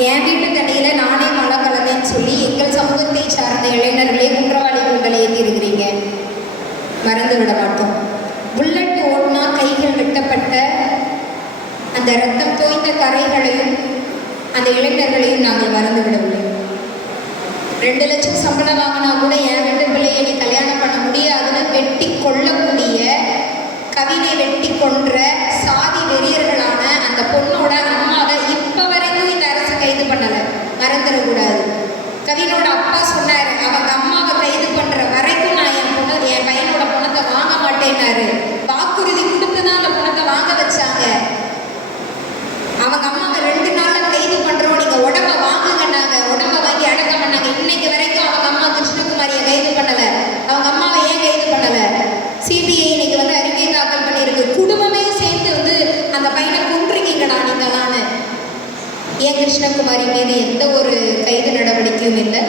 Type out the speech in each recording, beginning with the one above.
என் வீட்டு தண்ணியில் நானே மழை கலந்தேன்னு சொல்லி எங்கள் சமூகத்தை சார்ந்த இளைஞர்களே குற்றவாளிகள் குண்டலை ஏற்றி இருக்கிறீங்க மறந்து விட மாட்டோம். புல்லட் ஓடினா கைகள் வெட்டப்பட்ட அந்த ரத்தம் தோய்ந்த கரைகளையும் அந்த இளைஞர்களையும் நாங்கள் மறந்து விடவில்லை. ரெண்டு லட்சம் சம்பளம் வாங்கினா கூட என் ரெண்டு பிள்ளையை நீ கல்யாணம் பண்ண முடியாதுன்னு வெட்டி கொள்ளக்கூடிய கவினை வெட்டி கொன்ற சாதி வெறியர்கள் ஏன் கிருஷ்ணகுமாரி மீது எந்த ஒரு கைது நடவடிக்கையும் இல்லை.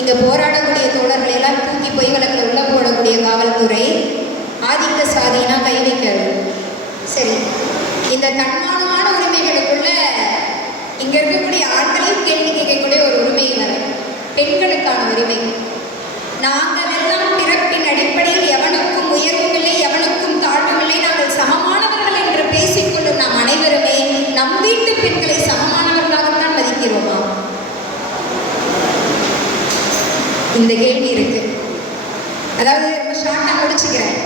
இங்கே போராடக்கூடிய தோழர்களை எல்லாம் தூக்கி பொய் வழக்கில் உள்ள போடக்கூடிய காவல்துறை ஆதிக்க சாதினா கை வைக்காது சரி. இந்த தன்மானமான உரிமைகளுக்குள்ள இங்கே இருக்கக்கூடிய ஆண்களையும் கேள்வி கேட்கக்கூடிய ஒரு உரிமை வர பெண்களுக்கான உரிமை. நாங்கள் எல்லாம் பிறப்பின் அடிப்படையில் எவனும் உயர்வும் இல்லை எவனுக்கும் தாழ்வும் இல்லை நாங்கள் சமமானவர்கள் என்று பேசிக்கொள்ளும் நாம் அனைவருமே நம் வீட்டு பெண்களை சமமானவர்களாகத்தான் மதிக்கிறோமா இந்த கேள்வி இருக்கு அதாவது ரொம்ப ஷார்ட்டாக முடிச்சுக்கிறேன்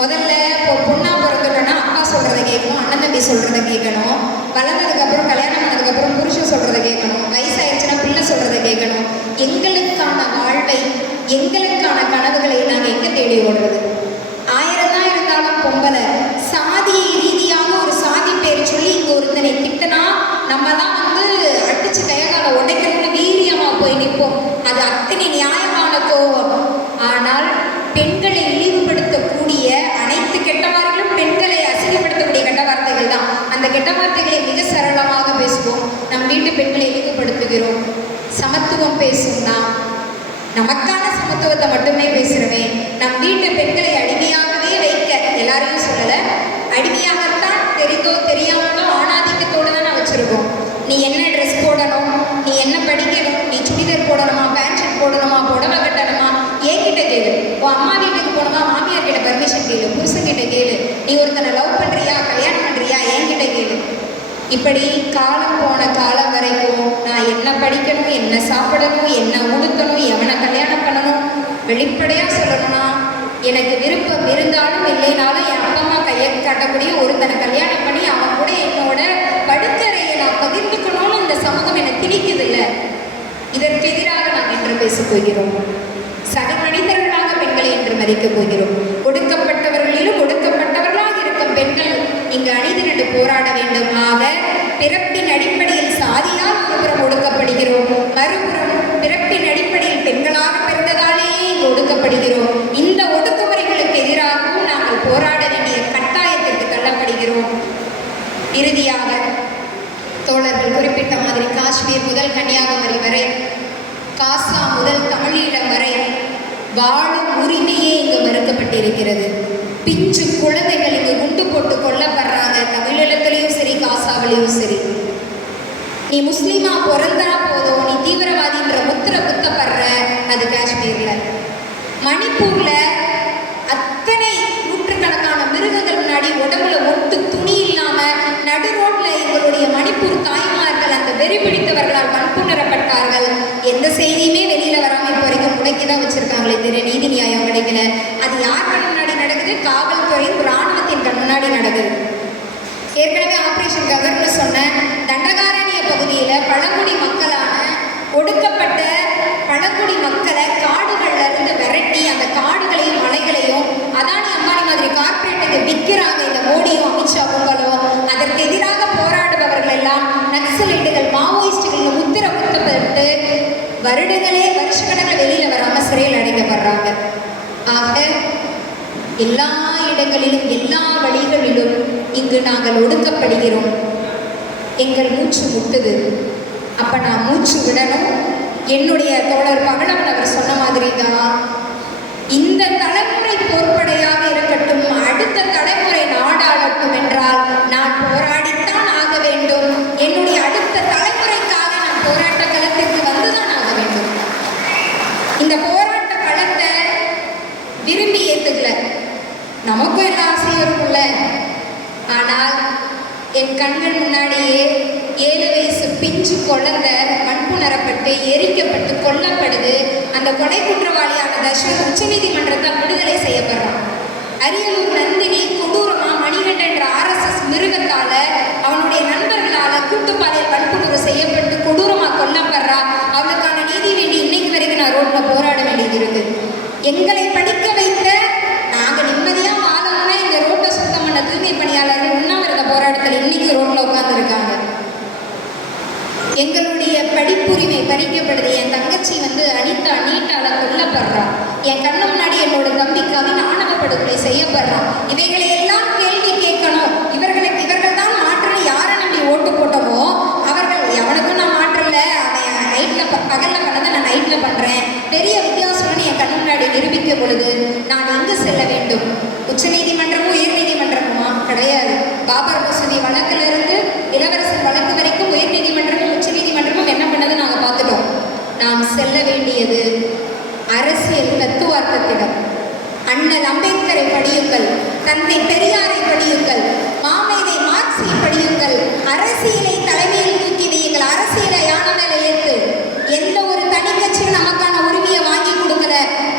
முதல்ல இப்போ பொண்ணா பிறந்துட்டோன்னா அப்பா சொல்றதை கேட்கணும் அண்ணன் தம்பி சொல்கிறத கேட்கணும். வளர்ந்ததுக்கப்புறம் கல்யாணம் ஆனதுக்கப்புறம் புருஷன் சொல்கிறத கேட்கணும். வயசாயிருச்சுன்னா பிள்ளை சொல்கிறத கேட்கணும். எங்களுக்கான வாழ்வை எங்களுக்கான கனவுகளை நாங்கள் எங்கே தேடி ஓடுறது ஆயிரம் தான் இருந்தாலும் பொம்பளை சாதி ரீதியாக ஒரு சாதி பேர் சொல்லி இங்க ஒருத்தனை திட்டனா நம்ம தான் வந்து அடிச்சு கையால உடைக்கணும்னு வீரியமா போய் நிற்போம் அது அத்தனை நியாயமான கோபம் ஆனால் பெண்களை இழிவுபடுத்தக்கூடிய அனைத்து கெட்ட வார்த்தைகளும் பெண்களை அசிங்கப்படுத்தக்கூடிய கெட்ட வார்த்தைகள் தான் அந்த கெட்ட வார்த்தைகளை மிக சரளமாக பேசுவோம். நம் வீட்டு பெண்களை இழிவுபடுத்துகிறோம் சமத்துவம் பேசும்னா நமக்கான சமத்துவத்தை மட்டுமே பேசுகிறவே நம் வீட்டு பெண்கள் இப்படி காலம் போன காலம் வரைக்கும் நான் என்ன படிக்கணும் என்ன சாப்பிடணும் என்ன உடுத்தணும் எவனை கல்யாணம் பண்ணணும் வெளிப்படையாக சொல்லணும்னா எனக்கு விருப்பம் இருந்தாலும் இல்லைனாலும் என் அப்பா அம்மா கையை காட்டக்கூடிய ஒருத்தனை கல்யாணம் பண்ணி அவன் கூட என்னோட படுக்கறையை நான் பகிர்ந்துக்கணும்னு இந்த சமூகம் எனக்கு திணிக்குது இல்லை இதற்கு எதிராக நாம் என்று பேசப் போகிறோம். சக மனிதர்களாக பெண்களை என்று மதிக்கப் போகிறோம். ஒடுக்கப்பட்டவர்களிலும் ஒடுக்கப்பட்டவர்களாக இருக்கும் பெண்கள் இங்கு அணிதிரண்டு போராட வேண்டும். பிறப்பின் அடிப்படையில் சாதியால் ஒருபுறம் ஒடுக்கப்படுகிறோம். மறுபுறம் பிறப்பின் அடிப்படையில் பெண்களாக பிறந்ததாலேயே இங்கு ஒடுக்கப்படுகிறோம். இந்த ஒடுக்குமுறைகளுக்கு எதிராகவும் நாங்கள் போராட வேண்டிய கட்டாயத்திற்கு தள்ளப்படுகிறோம். இறுதியாக தோழர்கள் குறிப்பிட்ட மாதிரி காஷ்மீர் முதல் கன்னியாகுமரி வரை காசா முதல் தமிழீழம் வரை வாழும் உரிமையே இங்கு மறுக்கப்பட்டிருக்கிறது. பிஞ்சு குழந்தைகள் இங்கு குண்டு போட்டு கொல்லப்படுறாங்க தமிழீழத்திலையும் காசாவிலையும் சரி. நீ முஸ்லீமா பிறந்தா போதும். நீ தீவிரவாதின்ற முத்திர குத்தப்படுற அது காஷ்மீர்ல. மணிப்பூர்ல அத்தனை நூற்றுக்கணக்கான மிருகங்கள் முன்னாடி உடம்புல ஒட்டு துணி இல்லாம நடு ரோட்ல எங்களுடைய மணிப்பூர் தாய்மார்கள் அந்த வெறி பிடித்தவர்களால் வன்புணரப்பட்டார்கள். எந்த செய்தியுமே வெளியில வராம இப்போ வரைக்கும் முடக்கி தான் வச்சிருக்காங்களே தெரிய நீதி நியாயம் கிடைக்கல. அது யார் கண் முன்னாடி நடக்குது? காவல்துறையும் இராணுவத்தின் கண் முன்னாடி நடக்குது. ஏற்கனவே ஆப்ரேஷன் கவர்னு சொன்னேன் தண்டகாரண்ய பகுதியில் பழங்குடி மக்களான ஒடுக்கப்பட்ட பழங்குடி மக்களை காடுகள்ல இருந்து விரட்டி அந்த காடுகளையும் மலைகளையும் அதானி அம்பானி மாதிரி கார்பரேட்டுக்கு விற்கிறாங்க. இந்த மோடியும் அமித்ஷாவுங்களும் அதற்கு எதிராக போராடுபவர்கள் எல்லாம் நக்சலைட்டுகள் மாவோயிஸ்டுகள் முத்திர குத்தப்பட்டு வருடங்களே எல்லா இடங்களிலும் எல்லா வழிகளிலும் இங்கு நாங்கள் ஒடுக்கப்படுகிறோம். எங்கள் மூச்சு முட்டுது. அப்ப நான் மூச்சு விடணும். என்னுடைய தோழர் பகலவன் அவர் சொன்ன மாதிரி தான் இந்த தளம் என் கண்கள் முன்னாடியே ஏழு வயசு பிஞ்சு குழந்தை மண்புணரப்பட்டு எரிக்கப்பட்டு கொல்லப்படுது. அந்த கொலை குற்றவாளியான தர்ஷன் உச்சநீதிமன்றத்தால் விடுதலை செய்யப்படுறான். அரியலூர் நந்தினி கொடூரமா மணிகண்டன் என்ற ஆர்எஸ்எஸ் மிருகத்தால அவனுடைய நண்பர்களால கூட்டுப்பாளையில் வன்புணர்வு செய்யப்பட்டு கொடூரமா கொல்லப்படுறா. அவளுக்கான நீதி வேண்டி இன்னைக்கு வரைக்கும் நான் ரோட்ல போராட வேண்டியது இருக்கு. எங்களை படிக்க செய்யப்படுறான். இவைகளை எல்லாம் கேள்வி கேட்கணும். இவர்களுக்கு இவர்கள் தான் ஆற்றல் யாரை நம்பி ஓட்டு போட்டோமோ அவர்கள் எவனுக்கும் நான் மாற்றல அவன் நைட்ல பகல்ல பண்ணதை நான் நைட்ல பண்றேன். பெரிய வித்தியாசம்னு என் கண் முன்னாடி நிரூபிக்க பொழுது நான் எங்கு செல்ல வேண்டும்? உச்சநீதிமன்றமும் உயர்நீதிமன்றமுமா கிடையாது. பாபர் மசூதி வழக்கிலிருந்து இருந்து இளவரசன் வழக்கு வரைக்கும் உயர்நீதிமன்றமும் உச்சநீதிமன்றமும் என்ன பண்ணது நாங்கள் பார்த்துட்டோம். நாம் செல்ல வேண்டியது அரசியல் தத்துவார்த்தத்திடம். அண்ணல் அம்பேத்கரை தந்தை பெரியாரை படியுங்கள். மாமேதை மார்க்ஸை படியுங்கள். அரசியலை தலைமையில் தூக்கி வையுங்கள் அரசியலை யானை மேல ஏத்து எந்த ஒரு தனி கட்சியும் நமக்கான உரிமையை வாங்கி கொடுக்கல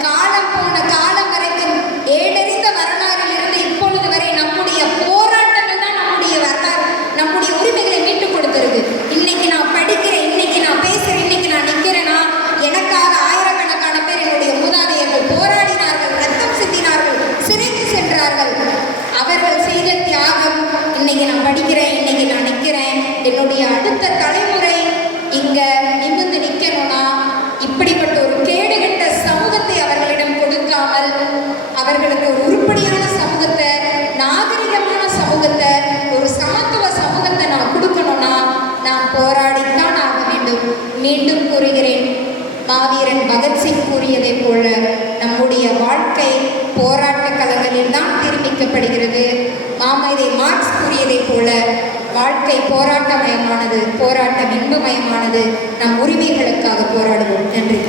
காலம் போன காலம் வரைக்கும் ஏடறிந்த வரலாறில் இருந்து இப்பொழுது வரை நம்முடைய போராட்டங்கள் தான் நம்முடைய வரலாறு நம்முடைய உரிமைகளை மீட்டுக் கொடுத்திருக்கு இன்னைக்கு நான் படிக்கிறேன் இன்னைக்கு நான் பேசுறேன் இன்னைக்கு நான் நிக்கிறேனா எனக்காக ஆயிரக்கணக்கான பேர் என்னுடைய மூதாதையர்கள் போராடினார்கள் ரத்தம் சிந்தினார்கள் சிறைக்கு சென்றார்கள் அவர்கள் செய்த தியாகம் இன்னைக்கு நான் படிக்கிறேன் இன்னைக்கு நான் நிக்கிறேன் என்னுடைய அடுத்த தலைமுறை இங்க நிமிர்ந்து நிக்கணும்னா இப்படிப்பட்ட ஒரு கேடுகட்ட சமூகத்தை அவர்களிடம் கொடுக்காமல் அவர்களுக்கு ஒரு உருப்படியான சமூகத்தை நாகரிகமான சமூகத்தை ஒரு சமத்துவ சமூகத்தை நான் கொடுக்கணும்னா நான் போராடித்தான் ஆக வேண்டும் மீண்டும் கூறுகிறேன் மாவீரன் பகத்சிங் கூறியதைப் போல நம்முடைய வாழ்க்கை போராட்ட களங்களில் தான் திரும்பிக்கப்படுகிறது மாமேதை மார்க்ஸ் கூறியதைப் போல வாழ்க்கை போராட்டமயமானது போராட்டம் இன்பமயமானது நம் உரிமைகளுக்காக போராடுவோம். நன்றி.